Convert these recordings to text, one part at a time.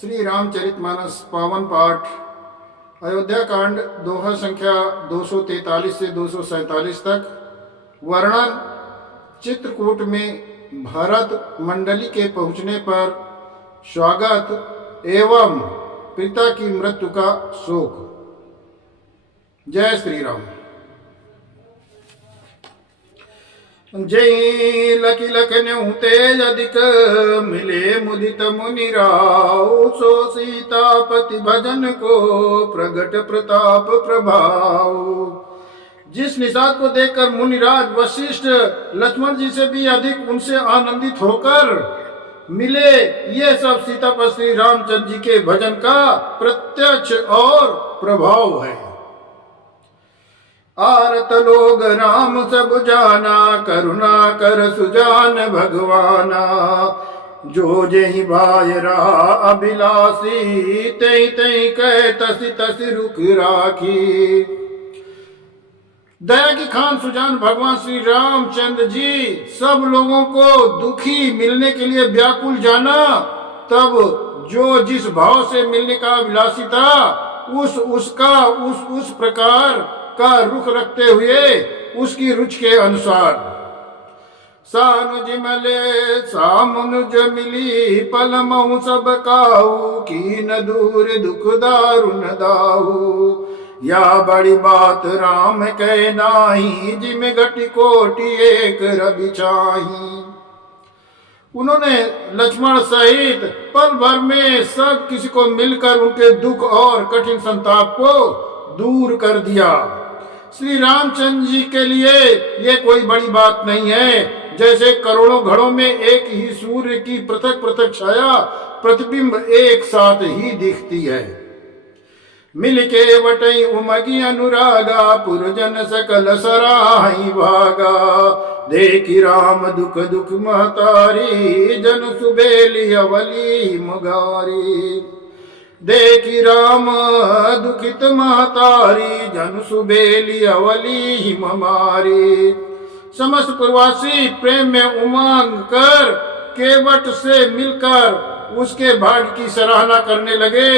श्री रामचरितमानस पावन पाठ अयोध्या कांड दोहा संख्या 243 से 247 तक। वर्णन। चित्रकूट में भरत मंडली के पहुंचने पर स्वागत एवं पिता की मृत्यु का शोक। जय श्री राम। जय लकी लखन्यु तेज अधिक मिले मुदित मुनिराव सो सीतापति भजन को प्रगट प्रताप प्रभाव। जिस निषाद को देखकर मुनिराज वशिष्ठ लक्ष्मण जी से भी अधिक उनसे आनंदित होकर मिले, ये सब सीतापति श्री रामचंद्र जी के भजन का प्रत्यक्ष और प्रभाव है। आरत लोग राम सब जाना करुणा कर सुजान भगवाना। जो जेहि भाई रहा अभिलाषी तई तई कह तसी तसी रुक राखी। दया की खान सुजान भगवान श्री रामचंद्र जी सब लोगों को दुखी मिलने के लिए व्याकुल जाना। तब जो जिस भाव से मिलने का अभिलाषी था उस प्रकार का रुख रखते हुए उसकी रुचि के अनुसार। सानुज मले सामुनुज मिली पल महु सब काऊ की न दूर दुख दारुन दाऊ। या बड़ी बात राम कह नाही जिम घटी कोटि एक रवि चाही। उन्होंने लक्ष्मण सहित पल भर में सब किसी को मिलकर उनके दुख और कठिन संताप को दूर कर दिया। श्री रामचंद्र जी के लिए ये कोई बड़ी बात नहीं है। जैसे करोड़ों घड़ों में एक ही सूर्य की पृथक पृथक छाया प्रतिबिंब एक साथ ही दिखती है। मिलके वटई उमगी अनुरागा पुरजन सकल सराही भागा। देखी राम दुख दुख महतारी जन सुबेली अवली मुगारी। देखी राम दुखित महतारी जन सुबेली अवली हिममारी। समस्त प्रवासी प्रेम में उमंग कर केवट से मिलकर उसके भाग्य की सराहना करने लगे।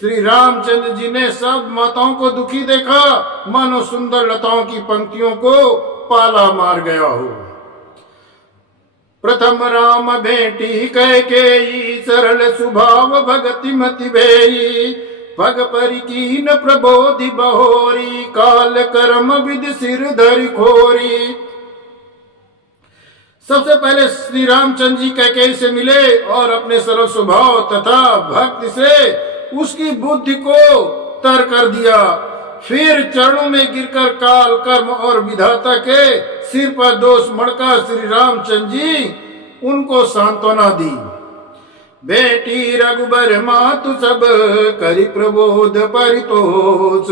श्री रामचंद्र जी ने सब माताओं को दुखी देखा, मानो सुंदर लताओं की पंक्तियों को पाला मार गया हो। प्रथम राम भेटी कह के सरल सुभाव भगति मति भेई। पग परिकीन प्रबोधि बहोरी काल कर्म विधि सिर धरि खोरी। सबसे पहले श्री रामचंद्र जी कैकेयी से मिले और अपने सरल स्वभाव तथा भक्ति से उसकी बुद्धि को तर कर दिया। फिर चरणों में गिरकर काल कर्म और विधाता के सिर पर दोष मड़का श्री रामचंद्र जी उनको सांत्वना दी। बेटी रघुबर मातु सब करी प्रबोध परितोष।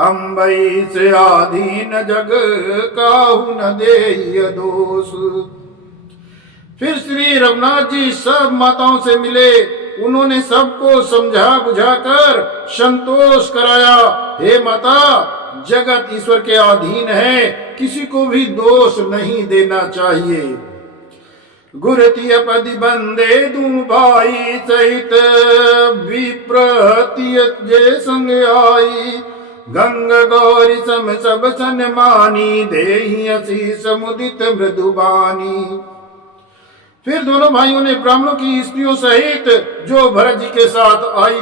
अम्बई से आधीन जग काहू न देय दोष। फिर श्री रघुनाथ जी सब माताओं से मिले। उन्होंने सबको समझा बुझाकर संतोष कराया। हे माता, जगत ईश्वर के अधीन है, किसी को भी दोष नहीं देना चाहिए। गुरति पदि बंदे दू भाई सहित विप्रतिय जे संग आई। गंग गौरी सम सब सन्मानी देहि असीस मुदित मृदुबानी। फिर दोनों भाइयों ने ब्राह्मणों की स्त्रियों सहित जो भरत जी के साथ आई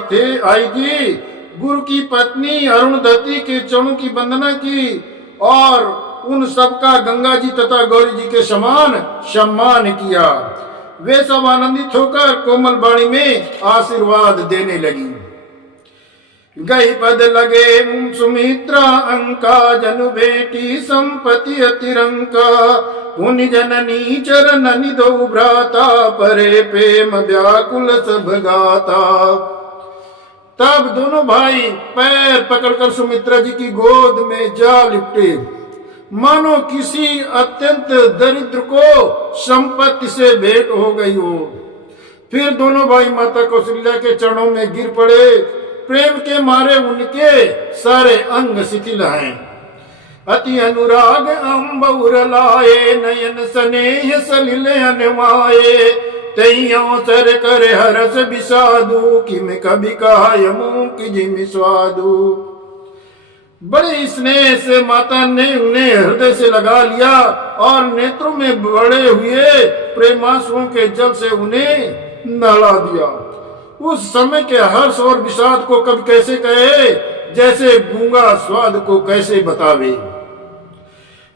थी गुरु की पत्नी अरुणधति के चरणों की वंदना की और उन सबका गंगा जी तथा गौरी जी के समान सम्मान किया। वे सब आनंदित होकर कोमल वाणी में आशीर्वाद देने लगी। गई पद लगे सुमित्रा अंका जनु बेटी संपत्ति अतिरंका। पुनि जननी चरण निधो भ्राता परे प्रेम व्याकुल सब गाता। तब दोनों भाई पैर पकड़कर सुमित्रा जी की गोद में जा लिपटे, मानो किसी अत्यंत दरिद्र को संपत्ति से भेंट हो गई हो। फिर दोनों भाई माता कौशल्या के चरणों में गिर पड़े। प्रेम के मारे उनके सारे अंग शिथिल हैं। अति अनुराग अंबुर लाए नयन स्नेह सलिल अनवाए। तई अवसर करे हरस बिसादू, किम कभी कहा यमू की जिम स्वादू। बड़े स्नेह से माता ने उन्हें हृदय से लगा लिया और नेत्रों में बड़े हुए प्रेमांसुओं के जल से उन्हें नहला दिया। उस समय के हर्ष और विषाद को कब कैसे कहे, जैसे गूंगा स्वाद को कैसे बतावे।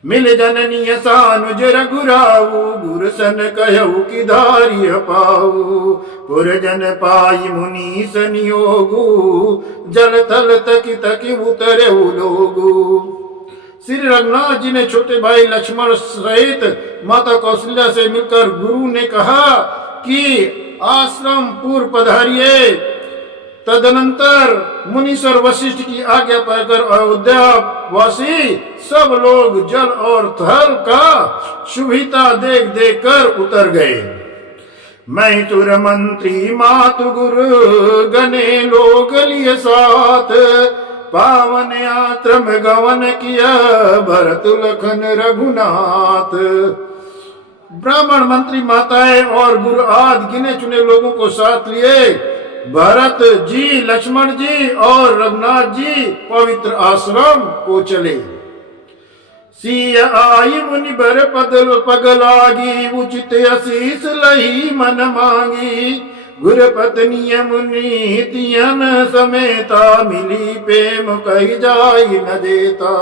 मिल जननी सानुज रघुराऊ, गुरसन कहू की धारिय पाऊ। पुरजन पाई मुनि संयोगु, जल थल तकी तकी उतरे लोगु। श्री रघुनाथ जी ने छोटे भाई लक्ष्मण सहित माता कौशल्या से मिलकर गुरु ने कहा कि आश्रम पूर्व पधारिए। तदनंतर मुनीश्वर वशिष्ठ की आज्ञा पाकर अयोध्या वासी सब लोग जल और थल का शुभिता देख देख कर उतर गए। मैं तुर मंत्री मातु गुरु गने लोग लिए साथ, पावन आश्रम गवन किया भरत लखन रघुनाथ। ब्राह्मण मंत्री माताएं और गुरु आदि गिने चुने लोगों को साथ लिए भरत जी, लक्ष्मण जी और रघुनाथ जी पवित्र आश्रम को चले। सिय आई मुनि बर पग लागी, उचित आशीष लही मन मांगी। गुर पत्नी मुनि तियन समेता, मिली प्रेम कही जाई न देता।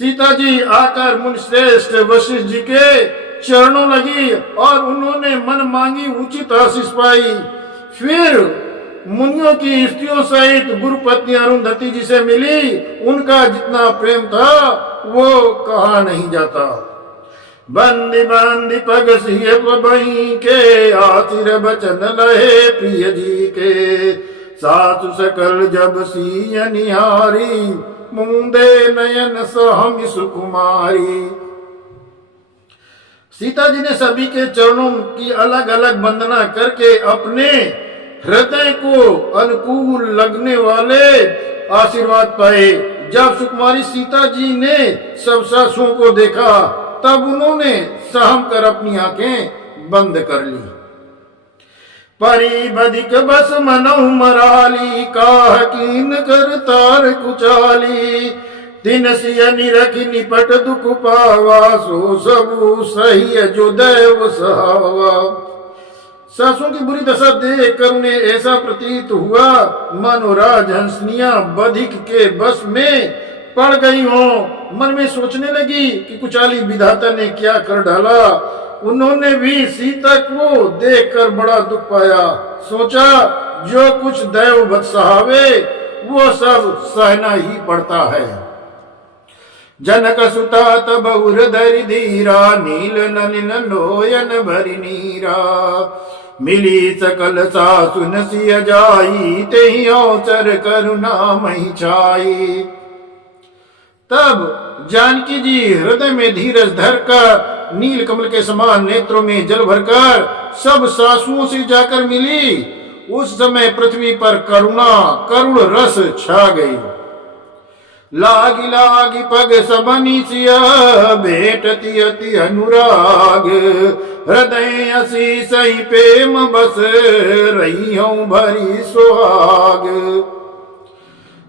सीता जी आकर मुनि श्रेष्ठ वशिष्ठ जी के चरणों लगी और उन्होंने मन मांगी उचित आशीष पाई। फिर मुनियों की स्त्रियों सहित गुरु पत्नी अरुंधति जी से मिली। उनका जितना प्रेम था वो कहा नहीं जाता। बंदी बंदी पग सिय बही के, आतिर बचन लहे प्रिय जी के। सासु सकल जब सिय निहारी, मुंदे नयन सहम सुकुमारी। सीता जी ने सभी के चरणों की अलग अलग वंदना करके अपने हृदय को अनुकूल लगने वाले आशीर्वाद पाए। जब सुकुमारी सीता जी ने सब सासुओं को देखा तब उन्होंने सहम कर अपनी आंखें बंद कर ली। परी बधिक बस मनहु मराली, काह कीन कर तार कुचाली। दिन सिय निरखी निपट दुख पावा, सो सबु सही जो दैव सहावा। सासों की बुरी दशा देख कर उन्हें ऐसा प्रतीत हुआ मानो राजहंसनियां बधिक के बस में पड़ गई हो। मन में सोचने लगी कि कुचाली विधाता ने क्या कर डाला। उन्होंने भी सीता को देखकर बड़ा दुख पाया। सोचा जो कुछ दैव बद सहावे वो सब सहना ही पड़ता है। जनक सुता तब उर धरि धीरा, नील नलिन लोयन भरि नीरा। मिली सकल सासुन सिय जाई, तेहि अवसर करुणा मही छाई। तब जानकी जी हृदय में धीरज धरकर नील कमल के समान नेत्रों में जल भरकर सब सासुओं से जाकर मिली। उस समय पृथ्वी पर करुण रस छा गई। लागी लागी पग सबनी सिया, भेटती अति अनुराग। हृदय असी सही प्रेम बस, रही हूं भरी सुहाग।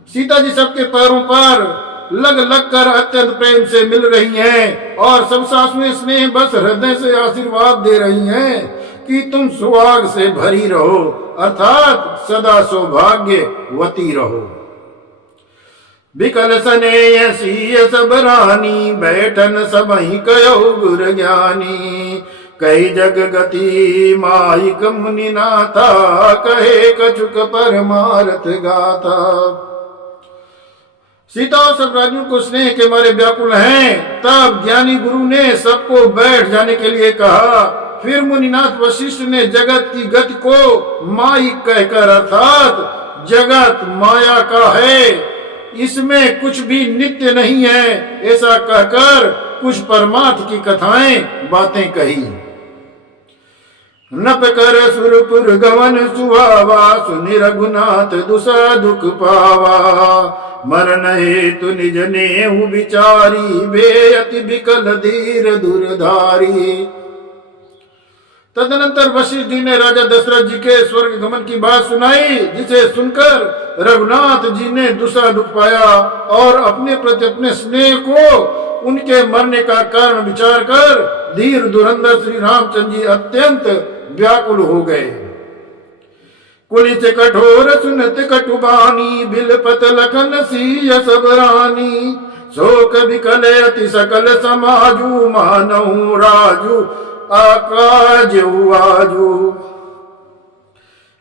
सीता जी सबके पैरों पर लग लग कर अत्यंत प्रेम से मिल रही हैं और सब सासुएं स्नेह बस हृदय से आशीर्वाद दे रही हैं कि तुम सुहाग से भरी रहो, अर्थात सदा सौभाग्यवती रहो। बिकल सनेय सीय सब रानी, बैठन सबहि कयो गुर ज्ञानी। कई जग गति माइक मुनि नाथा, कहे कछुक परमार्थ गाथा। सीता और सब रानियों को स्नेह के मारे व्याकुल हैं। तब ज्ञानी गुरु ने सबको बैठ जाने के लिए कहा। फिर मुनिनाथ वशिष्ठ ने जगत की गति को माइक कहकर, अर्थात जगत माया का है, इसमें कुछ भी नित्य नहीं है, ऐसा कहकर कुछ परमार्थ की कथाएं बातें कही। नप कर सुरपुर गवन सुहावा, सुनि रघुनाथ दुसा दुख पावा। मरण हेतु निज नेहु विचारी, बेअति बिकल धीर दुर्धारी। तदनंतर वशिष्ठ जी ने राजा दशरथ जी के स्वर्ग गमन की बात सुनाई, जिसे सुनकर रघुनाथ जी ने दूसरा दुख पाया और अपने प्रति अपने स्नेह को उनके मरने का कारण विचार कर धीर धुरंधर श्री रामचंद्र जी अत्यंत व्याकुल हो गए। कुलित कठोर सुनत कटुबानी, बिलपत लखन सीय सब रानी, शोक विकल अति सकल समाजू, मानहु राजू आकाज आजू।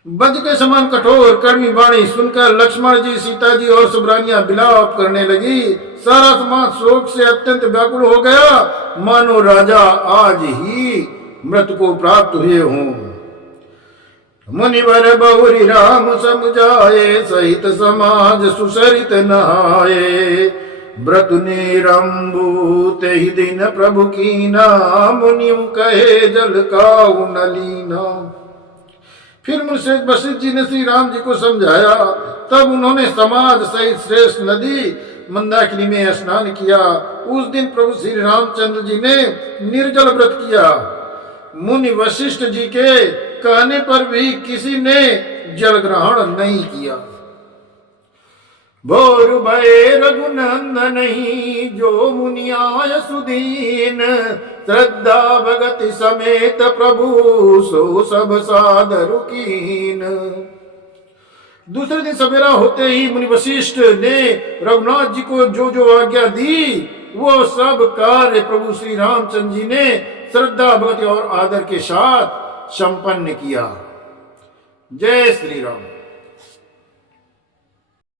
बज के समान कठोर कड़वी वाणी सुनकर लक्ष्मण जी, सीता जी और सब रानियां बिलाप करने लगी। सारा समाज शोक से अत्यंत व्याकुल हो गया, मानो राजा आज ही मृत्यु को प्राप्त हुए हों। मुनिवर बहुरी राम समझाए, सहित समाज सुसरित नहाए, व्रत निरंबू तेहि दिन प्रभु कीना, मुनियु कहे जल काऊ नलीना। फिर मुझसे वशिष्ठ जी ने श्री राम जी को समझाया। तब उन्होंने समाज सहित श्रेष्ठ नदी मंदाकिनी में स्नान किया। उस दिन प्रभु श्री रामचंद्र जी ने निर्जल व्रत किया। मुनि वशिष्ठ जी के कहने पर भी किसी ने जल ग्रहण नहीं किया। भोर भय रघुनंदन नहीं, जो मुनि आय सुदीन, श्रद्धा भगति समेत प्रभु सो सब सादर कीन। दूसरे दिन सवेरा होते ही मुनि वशिष्ठ ने रघुनाथ जी को जो जो आज्ञा दी, वो सब कार्य प्रभु श्री रामचंद्र जी ने श्रद्धा भक्ति और आदर के साथ संपन्न किया। जय श्री राम।